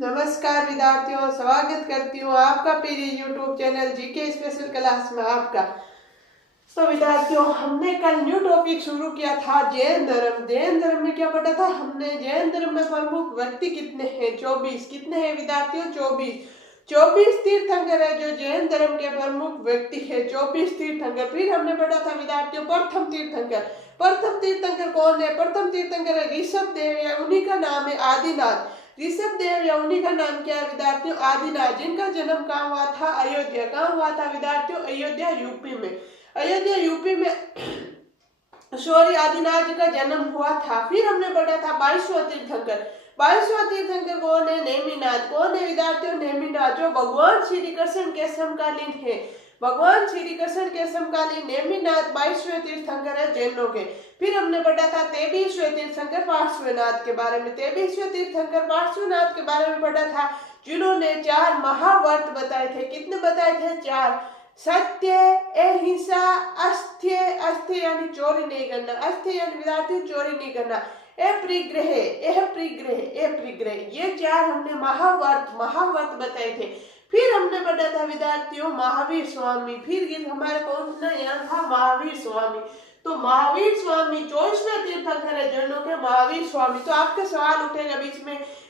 नमस्कार विद्यार्थियों, स्वागत करती हूँ आपका प्रिय YouTube channel GK special class में आपका। तो विद्यार्थियों, हमने कल न्यू टॉपिक शुरू किया था जैन धर्म। जैन धर्म में क्या पढ़ा था हमने? जैन धर्म में प्रमुख व्यक्ति कितने हैं? 24। कितने हैं विद्यार्थियों? 24 तीर्थंकर है जो जैन धर्म के प्रमुख व्यक्ति है। 24 तीर्थंकर। फिर हमने पढ़ा था विद्यार्थियों प्रथम तीर्थंकर। प्रथम तीर्थंकर कौन है? प्रथम तीर्थंकर है ऋषभ देव, या उन्हीं का नाम है आदिनाथ। ऋषभ देव या उन्हीं का नाम क्या है विद्यार्थियों? आदिनाथ, जिनका जन्म कहाँ हुआ था? अयोध्या। कहाँ हुआ था विद्यार्थियों? अयोध्या यूपी में। अयोध्या यूपी में शौर्य आदिनाथ जी का जन्म हुआ था। फिर हमने पढ़ा था 22वां तीर्थंकर। 22वां तीर्थंकर कौन है? नेमिनाथ। कौन है विद्यार्थियों? नेमिनाथ, जो भगवान श्री कृष्ण के समकालीन है। भगवान श्री कृष्ण के समकालीन नेमिनाथ 22वें तीर्थंकर है जैनों के। फिर हमने पढ़ा था 23वें तीर्थंकर पार्श्वनाथ के बारे में। 23वें तीर्थंकर पार्श्वनाथ के बारे में पढ़ा था, जिन्होंने 4 महाव्रत बताए थे। कितने बताए थे? 4। सत्य, अहिंसा, अस्त्य, अस्त्य यानी चोरी नहीं करना, अस्त्य यानी विद्यार्थी चोरी नहीं करना, अप्रिग्रह, ये 4 हमने महाव्रत बताए थे। फिर हमने पढ़ा था विद्यार्थियों महावीर स्वामी। फिर हमारे कौन सा यहाँ था? महावीर स्वामी। तो महावीर स्वामी 24वें तीर्थंकर है जैनों के, महावीर स्वामी। तो आपका सवाल उठेगा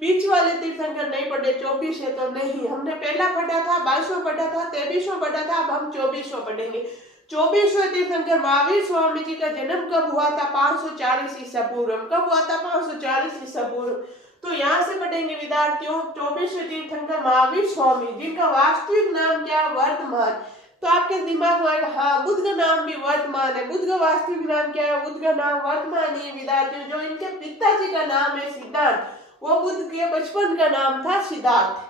बीच वाले तीर्थंकर नहीं पढ़े, 24 है तो नहीं। हमने पहला पढ़ा था, 22वां पढ़ा था, 23वां पढ़ा था, अब हम 24वां पढ़ेंगे। 24वें तीर्थंकर महावीर स्वामी जी का जन्म कब हुआ था? 540 ईसा पूर्व। कब हुआ था? 540 ईसा पूर्व। तो यहाँ से पढ़ेंगे विद्यार्थियों 24वें तीर्थंकर महावीर स्वामी, जिनका वास्तविक नाम क्या? वर्धमान। तो आपके दिमाग में आएगा हाँ, बुद्ध का नाम भी वर्धमान है। बुद्ध का वास्तविक नाम क्या है? बुद्ध का नाम वर्धमान ही है विद्यार्थियों। जो इनके पिताजी का नाम है सिद्धार्थ, वो बुद्ध के बचपन का नाम था सिद्धार्थ।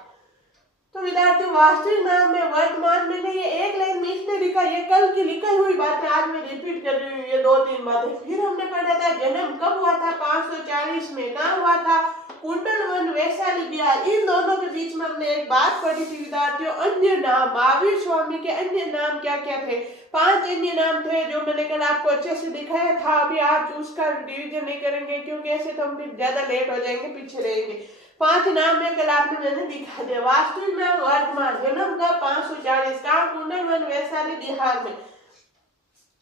तो विद्यार्थियों वास्तविक नाम में वर्तमान में नहीं, ये एक लाइन में इसने लिखा, ये कल की लिखी हुई बात है, आज मैं रिपीट कर रही हूँ ये 2-3 बातें। फिर हमने पढ़ा था जन्म कब हुआ था? 540 में। कहाँ हुआ था? कुंडलवन, वैशाली बिहार। इन दोनों के बीच में हमने एक बात पढ़ी थी विद्यार्थियों, अन्य नाम। महावीर स्वामी के अन्य नाम क्या क्या थे? 5 अन्य नाम थे, जो मैंने कल आपको अच्छे से दिखाया था। अभी आज उसका रिविजन नहीं करेंगे, क्योंकि ऐसे तो हम ज्यादा लेट हो जाएंगे, पीछे रहेंगे। 5 नाम में कल आपने मैंने दिखा दिया। वास्तविक नाम वर्तमान, जन्म का 540, का कुंडलवन, वैशाली बिहार में।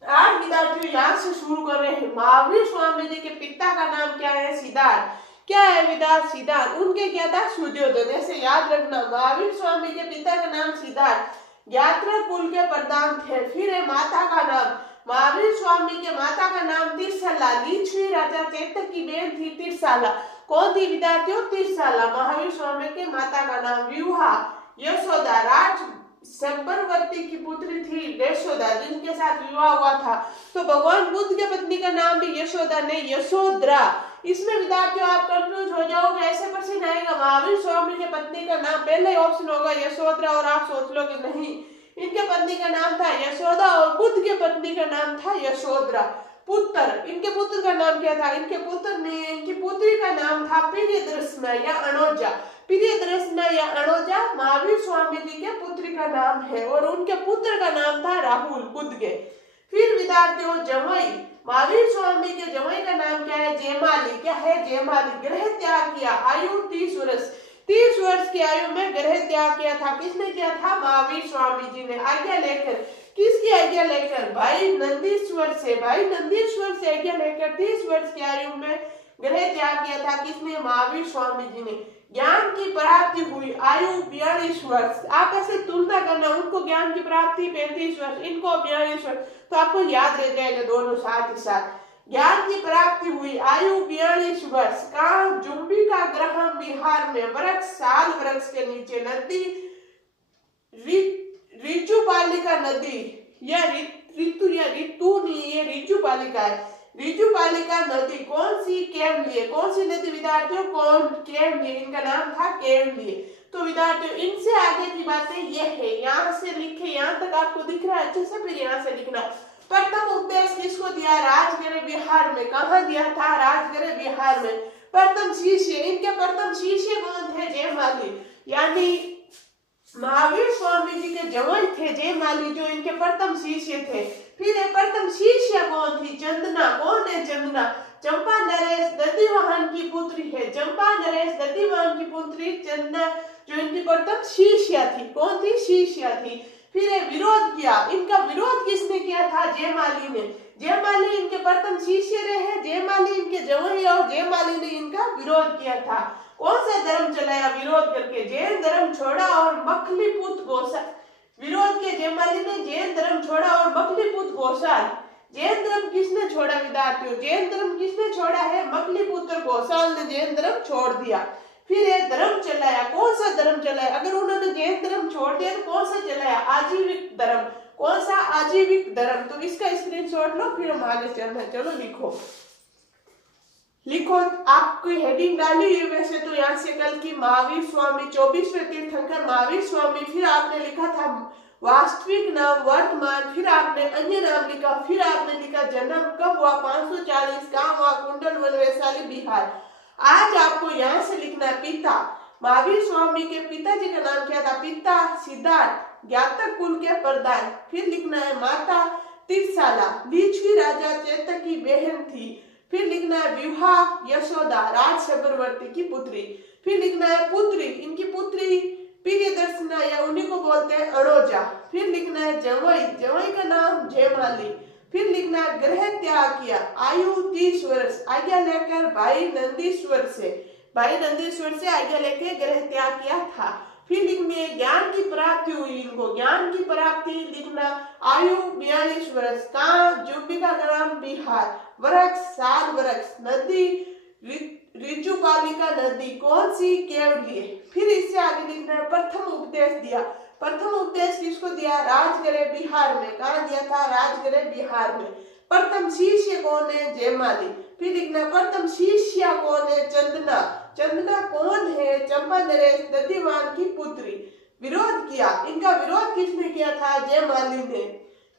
आज विद्यार्थियों यहाँ से शुरू कर रहे हैं। महावीर स्वामी जी के पिता का नाम क्या है? सिद्धार्थ। क्या है विद्यार्थ? सिद्धार्थ। उनके क्या था? सूर्योदय। ऐसे याद रखना, महावीर स्वामी के पिता का नाम सिद्धार्थ, ज्ञात्रा कुल के प्रधान थे। फिर है माता का नाम, महावीर स्वामी के माता का नाम तिरसाला, लीच्छवी राजा चेतक की बहन थी तिरसाला। कौन थी विद्यार्थियों? तिरसाला। महावीर स्वामी के माता का नाम विवाह, यशोदा, राज संबरवती की पुत्री थी यशोदा, जिनके साथ विवाह हुआ था। तो भगवान बुद्ध के पत्नी का नाम भी यशोदा नहीं, यशोधरा। इसमें विद्यार्थियों आप कंफ्यूज हो जाओगे, ऐसे क्वेश्चन आएगा महावीर स्वामी के पत्नी का नाम, पहले ही ऑप्शन होगा यशोधरा, और आप सोच लोगे नहीं, इनके पत्नी का नाम था यशोदा और बुद्ध के पत्नी का नाम था यशोधरा। पुत्र, इनके पुत्र का नाम क्या था? इनके पुत्र में इनकी पुत्री का नाम था प्रियदर्शना या अनोजा। प्रियदर्शना या अनोजा महावीर स्वामी जी के पुत्री का नाम है, और उनके पुत्र का नाम था राहुल, बुद्ध के। फिर विद्यार्थियों जमाई, महावीर स्वामी के जमाई का नाम क्या है? जयमाली। क्या है? जयमाली। ग्रह त्याग किया, आयु 30 वर्ष। 30 वर्ष की आयु में ग्रह त्याग किया था। किसने किया था? महावीर स्वामी जी ने, आज्ञा लेकर। किसकी आज्ञा लेकर? भाई नंदीश्वर से। भाई नंदीश्वर से आज्ञा लेकर 30 वर्ष की आयु में ग्रह त्याग किया था। किसने? महावीर स्वामी जी ने। ज्ञान की प्राप्ति हुई, आयु 42 वर्ष। आप ऐसे तुलना करना, उनको ज्ञान की प्राप्ति 35 वर्ष, इनको 42 वर्ष, तो आपको याद रह जाएगा दोनों साथ ही साथ। ज्ञान की प्राप्ति हुई, आयु 42 वर्ष। कहाँ? जुम्बिका ग्राम बिहार में, वृक्ष, साल वृक्ष के नीचे, नदी ऋजुपालिका नदी, या ऋतु या ऋतु नहीं, ये ऋजुपालिका है। ऋजुपालिका नदी कौन सी? केवलिए। कौन सी नदी विद्यार्थियों? कौन? केवलिए। इनका नाम था केवलिए। तो विद्यार्थियों इनसे आगे की बातें ये है, यहाँ से लिखे, यहाँ तक आपको दिख रहा है अच्छे से, फिर यहाँ से लिखना। प्रथम उपदेश किसको दिया? राजगृह बिहार में। कहाँ दिया था? राजगृह बिहार में। प्रथम शिष्य, इनके प्रथम शिष्य कौन थे? जयमाली, यानी महावीर स्वामी जी के जमाई थे जयमाली, जो इनके प्रथम शिष्य थे। फिर प्रथम शिष्य कौन थी? चंदना। कौन है चंदना? चंपा नरेश दधिवाहन की पुत्री है। चंपा नरेश दधिवाहन की पुत्री चंदा जो इनकी प्रथम शिष्या थी। कौन थी? शिष्या थी। फिर ये विरोध किया। इनका विरोध किसने किया था? जयमाली ने। जयमाली इनके प्रथम शिष्य रहे। जयमाली इनके जवाई और जयमाली ने इनका विरोध किया था। कौन सा धर्म चलाया विरोध करके? जैन धर्म छोड़ा और मखलीपुत गोसाल विरोध के जयमाली ने जैन धर्म छोड़ा और मखलीपुत गोसाल। जैन धर्म किसने छोड़ा विद्यार्थियों? जैन धर्म किसने छोड़ा है? मखलीपुत्र गोसाल ने जैन धर्म छोड़ दिया। फिर ये धर्म चलाया। कौन सा धर्म चलाया? अगर उन्होंने जैन धर्म छोड़ दिया तो कौन सा चलाया? आजीविक धर्म। कौन सा? आजीविक धर्म। तो इसका स्क्रीनशॉट लो, फिर हम आगे चलना है। चलो लिखो लिखो। आपको हेडिंग डाली है वैसे तो यहाँ से कल की महावीर स्वामी 24वें तीर्थंकर महावीर स्वामी, फिर आपने लिखा था वास्तविक नाम वर्तमान, फिर आपने अन्य नाम लिखा, फिर आपने लिखा जन्म कब हुआ 540, कहाँ हुआ कुंडल वन वैशाली बिहार। आज आपको यहाँ से लिखना है पिता। महावीर स्वामी के पिताजी का नाम क्या था? पिता सिद्धार्थ, ज्ञातक कुल के प्रधान। फिर लिखना है माता तिरसाला, लिच्छवी राजा चेतक की बहन थी। फिर लिखना है विवाह यशोदा, राज चक्रवर्ती की पुत्री। फिर लिखना है पुत्री, इनकी पुत्री प्रियदर्शना या उन्हीं को बोलते हैं अड़ोजा। फिर लिखना है जवाई, जवाई का नाम जयमाली। फिर लिखना है ग्रह त्याग किया, आयु 30 वर्ष, आज्ञा लेकर भाई नंदीश्वर से आज्ञा लेकर ग्रह त्याग किया था। फिर लिखनी है ज्ञान की प्राप्ति हुई इनको, ज्ञान की प्राप्ति लिखना आयु 42 वर्ष, कहाँ? यूपी का नाम बिहार। वृक्ष साल वृक्ष, नदी ऋजुपालिका नदी, कौन सी? केवलिए। फिर इससे आगे लिखना है प्रथम उपदेश दिया। प्रथम उपदेश किसको दिया? राजगृह बिहार में। कहाँ दिया था? राजगृह बिहार में। प्रथम शिष्य कौन है? जयमाली। फिर लिखना प्रथम शिष्या कौन है? चंदना। चंदना कौन है? चंपा नरेश दधिवान की पुत्री। विरोध किया। इनका विरोध किसने किया था? जयमाली ने।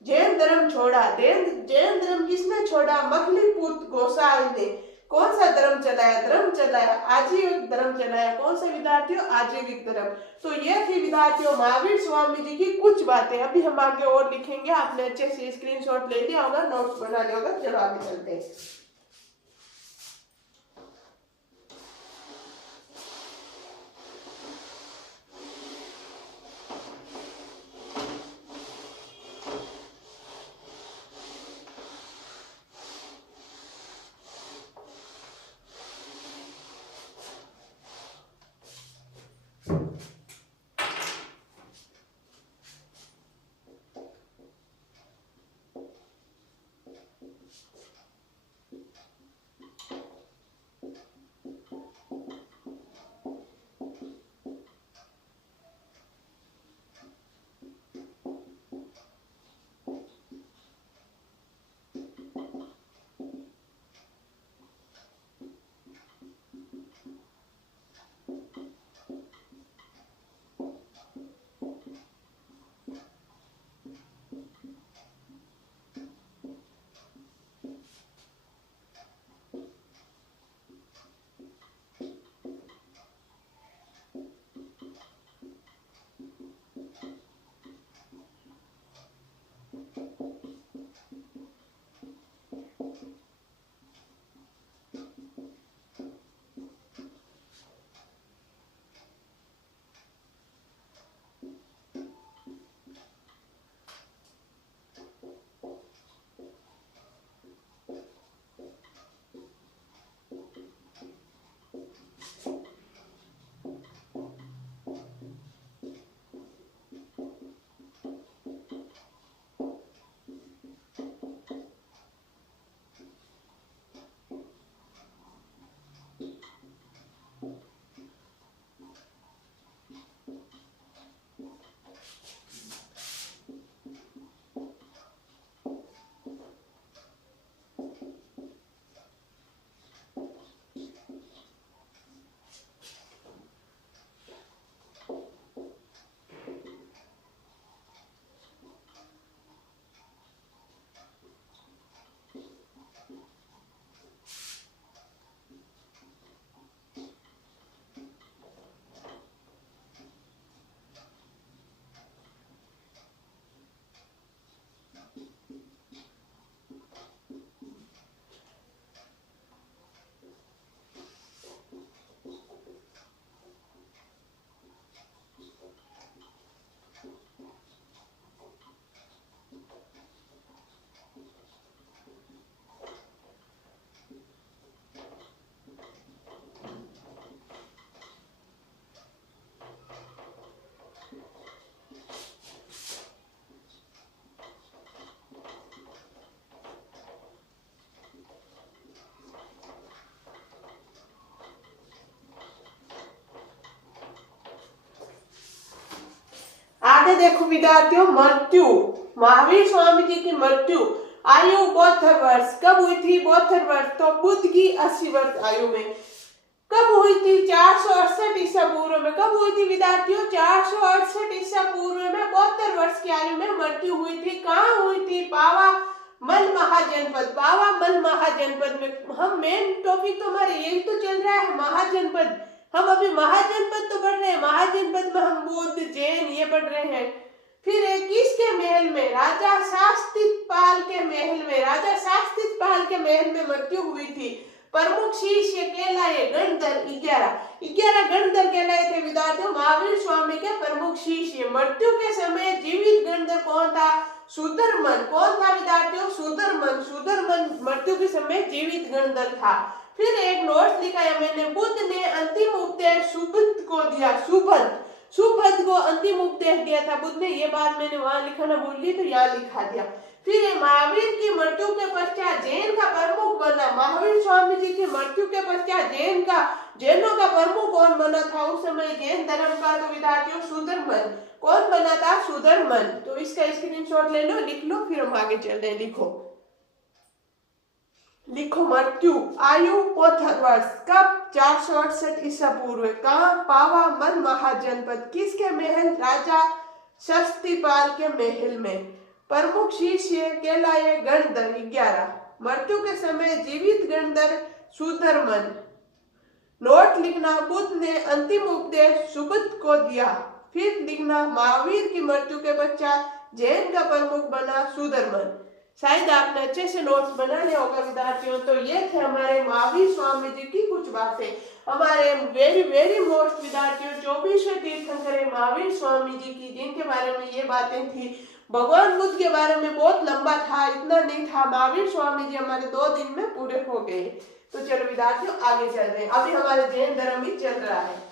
जैन धर्म छोड़ा। जैन धर्म किसने छोड़ा? मखलीपुत गोसाल ने। कौन सा धर्म चलाया? धर्म चलाया आजीविक धर्म चलाया। कौन सा विद्यार्थियों? आजीविक धर्म। तो ये थी विद्यार्थियों महावीर स्वामी जी की कुछ बातें। अभी हम आगे और लिखेंगे। आपने अच्छे से स्क्रीनशॉट ले लिया होगा, नोट्स बना लिया होगा। चलो आगे चलते हैं। देखो विद्यार्थियों, मृत्यु, महावीर स्वामी जी की मृत्यु आयु 72 वर्ष। कब हुई थी? 72 वर्ष। तो बुद्ध की 80 वर्ष आयु में। कब हुई थी? 468 ईसा पूर्व में। कब हुई थी विद्यार्थियों? 468 ईसा पूर्व में 72 वर्ष की आयु में मृत्यु हुई थी। कहाँ हुई थी? पावामन महाजनपद। पावामन महाजनपद में। हम मेन टॉपिक तो हमारे यही तो चल रहा है, महाजनपद। हम अभी महाजनपद तो पढ़ रहे हैं, महाजनपद में हम बौद्ध जैन ये पढ़ रहे हैं। फिर किसके महल में? राजा शास्तिपाल के महल में। राजा शास्तिपाल के महल में मृत्यु हुई थी। प्रमुख शिष्य कहलाए गणधर 11 गणधर कहलाए थे विद्यार्थियों, महावीर स्वामी के प्रमुख शिष्य। मृत्यु के समय जीवित गणधर कौन था? सुधर्मन। कौन था विद्यार्थियों? सुधर्मन। सुधर्मन मृत्यु के समय जीवित गणधर था। फिर एक नोट लिखा है मैंने, बुद्ध ने अंतिम उपदेश सुबुद्ध को दिया। सुबुद्ध को अंतिम उपदेश दिया था बुद्ध ने। ये बात मैंने वहां लिखाना भूल ली तो यहाँ लिखा दिया। फिर महावीर की मृत्यु के पश्चात जैन का प्रमुख बना। महावीर स्वामी जी की मृत्यु के पश्चात जैनों का प्रमुख कौन बना था उस समय जैन धर्म का? तो विद्यार्थियों सुधर्मन। कौन बना था? सुधर्मन। तो इसका स्क्रीनशॉट ले लो, लिख लो, फिर हम आगे चल रहे हैं। लिखो मृत्यु आयु 72 वर्ष। कब? 468 ईसा पूर्व। कहाँ? पावामन महाजनपद। किसके महल? राजा शास्तिपाल के महल में। प्रमुख शिष्य कहलाए गणधर 11। मृत्यु के समय जीवित गणधर सुधर्मन। नोट लिखना, बुद्ध ने अंतिम उपदेश सुबुद्ध को दिया। फिर लिखना, महावीर की मृत्यु के पश्चात जैन का प्रमुख बना सुधर्मन। शायद आपने अच्छे से नोट्स बना लिया होगा विद्यार्थियों। तो ये थे हमारे महावीर स्वामी जी की कुछ बातें। हमारे वेरी वेरी मोस्ट विद्यार्थियों 24वें तीर्थंकर महावीर स्वामी जी की, जिनके बारे में ये बातें थी। भगवान बुद्ध के बारे में बहुत लंबा था, इतना नहीं था। महावीर स्वामी जी हमारे 2 दिन में पूरे हो गए। तो चलो विद्यार्थियों आगे चल रहे हैं। अभी हमारे जैन धर्म ही चल रहा है।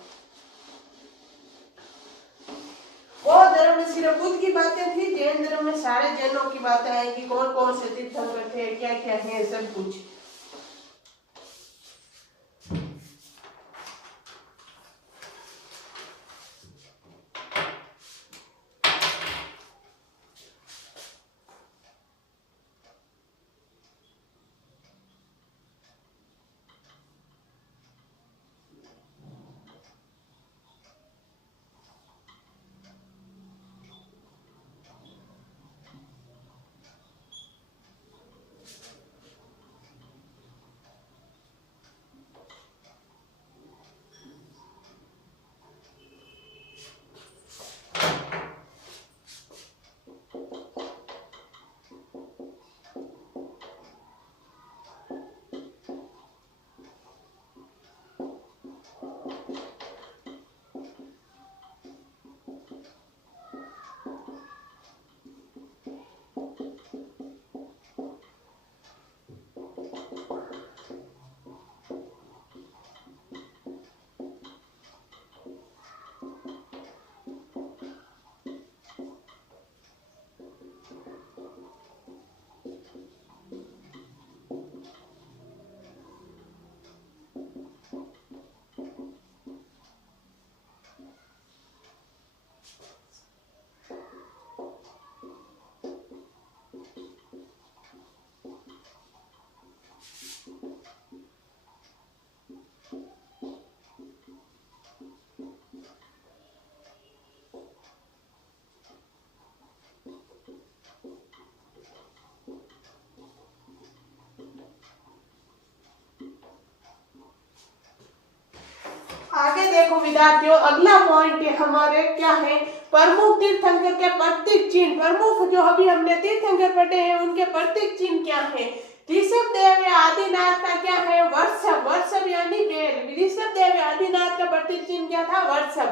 बौद्ध धर्म में सिर्फ बुद्ध की बातें थी, जैन धर्म में सारे जैनों की बातें आएंगी। कौन कौन से तीर्थंकर थे, क्या क्या है, सब कुछ। आगे देखो विद्यार्थियों, अगला पॉइंट हमारे क्या है? प्रमुख तीर्थंकर के प्रतीक चिन्ह। प्रमुख जो अभी हमने तीर्थंकर पढ़े हैं उनके प्रतीक चिन्ह क्या है? ऋषभ देव या आदिनाथ का क्या है? वर्षभ। वर्षभ यानी बैल। ऋषभ देव या आदिनाथ का प्रतीक चिन्ह क्या था? वर्षभ।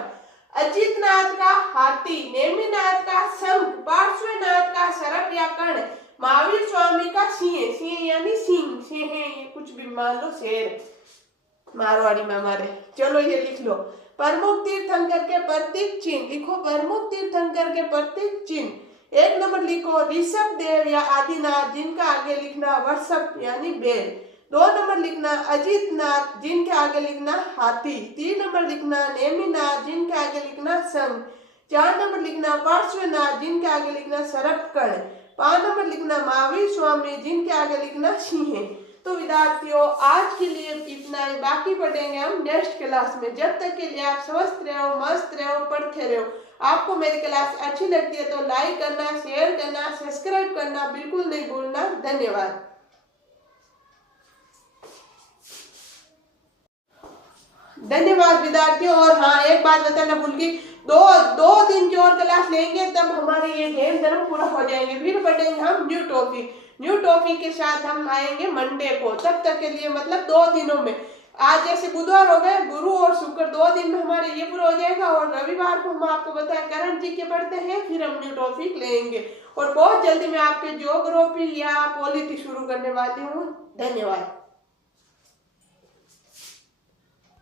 अजितनाथ का हाथी, नेमिनाथ का शंख, पार्श्वनाथ का सर्प या कर्ण, महावीर स्वामी का सिंह। सिंह यानी सिंह, सिंह ये कुछ भी मान लो, शेर मारवाड़ी में हमारे। चलो ये लिख लो, प्रमुख तीर्थंकर के प्रतीक चिन्ह। लिखो प्रमुख तीर्थंकर के प्रतीक चिन्ह। 1 नंबर लिखो ऋषभ देव या आदिनाथ, जिनका आगे लिखना वर्षभ यानी बैल। 2 नंबर लिखना अजितनाथ, जिनके आगे लिखना हाथी। 3 नंबर लिखना नेमिनाथ, जिनके आगे लिखना शंख। 4 नंबर लिखना पार्श्वनाथ, जिनके आगे लिखना सरपकण। 5 नंबर लिखना महावीर स्वामी, जिनके आगे लिखना सिंह। तो विद्यार्थियों आज के लिए इतना ही, बाकी पढ़ेंगे हम नेक्स्ट क्लास में। जब तक के लिए आप स्वस्थ रहो, मस्त रहो, पढ़ते रहो। आपको मेरी क्लास अच्छी लगती है तो लाइक करना, शेयर करना, सब्सक्राइब करना बिल्कुल नहीं भूलना। धन्यवाद। धन्यवाद विद्यार्थियों। और हाँ, एक बात बताना भूल गई, दो दिन की और क्लास लेंगे तब हमारे ये गेम धर्म पूरा हो जाएंगे। फिर पढ़ेंगे हम न्यू टॉपिक। न्यू टॉपिक के साथ हम आएंगे मंडे को। तब तक के लिए मतलब 2 दिनों में, आज जैसे बुधवार हो गए, गुरु और शुक्र 2 दिन में हमारे ये पूरा हो जाएगा। और रविवार को हम आपको बताया करण जी के पढ़ते हैं, फिर हम न्यू टॉपिक लेंगे। और बहुत जल्दी मैं आपके ज्योग्राफी या पॉलिटी शुरू करने वाली हूँ। धन्यवाद।